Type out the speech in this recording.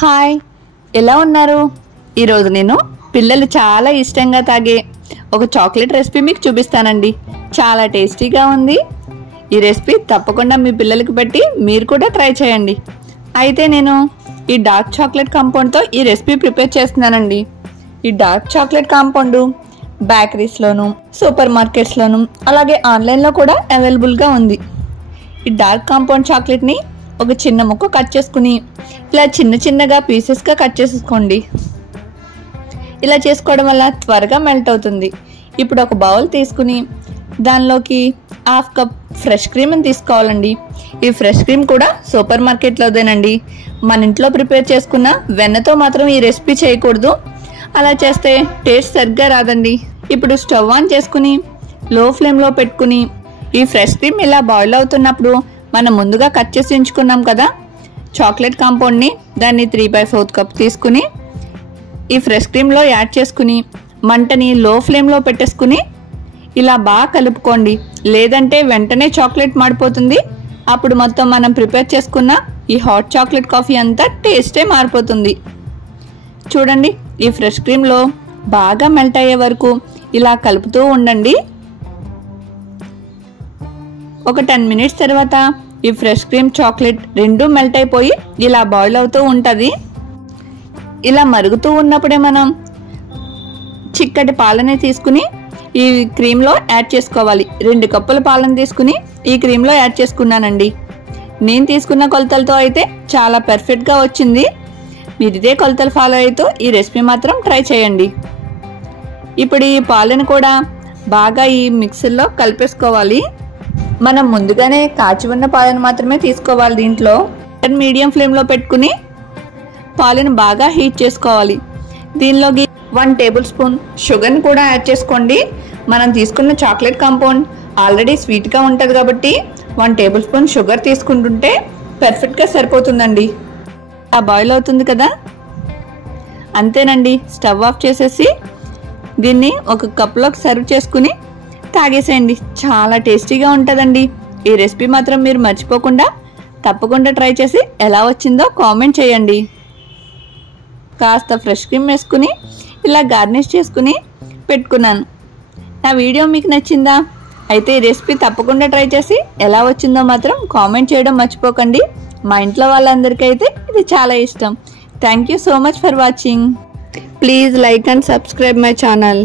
Hi, ఎలా ఉన్నారు? ఈరోజు నేను పిల్లలు చాలా ఇష్టంగా తాగే ఒక చాక్లెట్ రెసిపీ మీకు చూపిస్తానండి. చాలా టేస్టీగా ఉంది. ఈ రెసిపీ తప్పకుండా మీ పిల్లలకి పెట్టి మీరు కూడా ట్రై చేయండి. అయితే నేను ఈ డార్క్ చాక్లెట్ కాంపౌండ్తో ఈ రెసిపీ ప్రిపేర్ చేస్తున్నానండి. ఈ డార్క్ చాక్లెట్ కాంపౌండ్ బేకరీస్లోను, సూపర్ మార్కెట్స్లోను, అలాగే ఆన్లైన్లో కూడా అవైలబుల్గా ఉంది. ఈ డార్క్ కాంపౌండ్ చాక్లెట్ని ఒక చిన్న ముక్క కట్ చేసుకుని ఇలా చిన్న చిన్నగా పీసెస్గా కట్ చేసుకోండి. ఇలా చేసుకోవడం వల్ల త్వరగా మెల్ట్ అవుతుంది. ఇప్పుడు ఒక బౌల్ తీసుకుని దానిలోకి హాఫ్ కప్ ఫ్రెష్ క్రీమ్ని తీసుకోవాలండి. ఈ ఫ్రెష్ క్రీమ్ కూడా సూపర్ మార్కెట్లోదేనండి. మన ఇంట్లో ప్రిపేర్ చేసుకున్న వెన్నతో మాత్రం ఈ రెసిపీ చేయకూడదు. అలా చేస్తే టేస్ట్ సరిగ్గా రాదండి. ఇప్పుడు స్టవ్ ఆన్ చేసుకుని లో ఫ్లేమ్లో పెట్టుకుని ఈ ఫ్రెష్ క్రీమ్ ఇలా బాయిల్ అవుతున్నప్పుడు మనం ముందుగా కట్ చేసి ఉంచుకున్నాం కదా చాక్లెట్ కాంపౌండ్ని, దాన్ని 3/4 కప్ తీసుకుని ఈ ఫ్రెష్ క్రీమ్లో యాడ్ చేసుకుని మంటని లో ఫ్లేమ్లో పెట్టేసుకుని ఇలా బాగా కలుపుకోండి. లేదంటే వెంటనే చాక్లెట్ మాడిపోతుంది. అప్పుడు మొత్తం మనం ప్రిపేర్ చేసుకున్న ఈ హాట్ చాక్లెట్ కాఫీ అంతా టేస్టే మారిపోతుంది. చూడండి, ఈ ఫ్రెష్ క్రీమ్లో బాగా మెల్ట్ అయ్యే వరకు ఇలా కలుపుతూ ఉండండి. ఒక 10 మినిట్స్ తర్వాత ఈ ఫ్రెష్ క్రీమ్ చాక్లెట్ రెండు మెల్ట్ అయిపోయి ఇలా బాయిల్ అవుతూ ఉంటుంది. ఇలా మరుగుతూ ఉన్నప్పుడే మనం చిక్కటి పాలని తీసుకుని ఈ క్రీమ్లో యాడ్ చేసుకోవాలి. 2 కప్పుల పాలను తీసుకుని ఈ క్రీమ్లో యాడ్ చేసుకున్నానండి. నేను తీసుకున్న కొలతలతో అయితే చాలా పర్ఫెక్ట్గా వచ్చింది. మీరు ఇదే కొలతలు ఫాలో అవుతూ ఈ రెసిపీ మాత్రం ట్రై చేయండి. ఇప్పుడు ఈ పాలను కూడా బాగా ఈ మిక్సర్లో కలిపేసుకోవాలి. మనం ముందుగానే కాచి ఉన్న పాలను మాత్రమే తీసుకోవాలి. దీంట్లో మీడియం ఫ్లేమ్లో పెట్టుకుని పాలను బాగా హీట్ చేసుకోవాలి. దీనిలోకి 1 టేబుల్ స్పూన్ షుగర్ని కూడా యాడ్ చేసుకోండి. మనం తీసుకున్న చాక్లెట్ కాంపౌండ్ ఆల్రెడీ స్వీట్గా ఉంటుంది కాబట్టి 1 టేబుల్ స్పూన్ షుగర్ తీసుకుంటుంటే పర్ఫెక్ట్గా సరిపోతుందండి. ఆ బాయిల్ అవుతుంది కదా, అంతేనండి. స్టవ్ ఆఫ్ చేసేసి దీన్ని ఒక కప్లోకి సర్వ్ చేసుకుని తాగేసేయండి. చాలా టేస్టీగా ఉంటుందండి. ఈ రెసిపీ మాత్రం మీరు మర్చిపోకుండా తప్పకుండా ట్రై చేసి ఎలా వచ్చిందో కామెంట్ చేయండి. కాస్త ఫ్రెష్ క్రీమ్ వేసుకుని ఇలా గార్నిష్ చేసుకుని పెట్టుకున్నాను. నా వీడియో మీకు నచ్చిందా? అయితే ఈ రెసిపీ తప్పకుండా ట్రై చేసి ఎలా వచ్చిందో మాత్రం కామెంట్ చేయడం మర్చిపోకండి. మా ఇంట్లో వాళ్ళందరికీ అయితే ఇది చాలా ఇష్టం. Thank you so much for watching. Please like and subscribe my channel.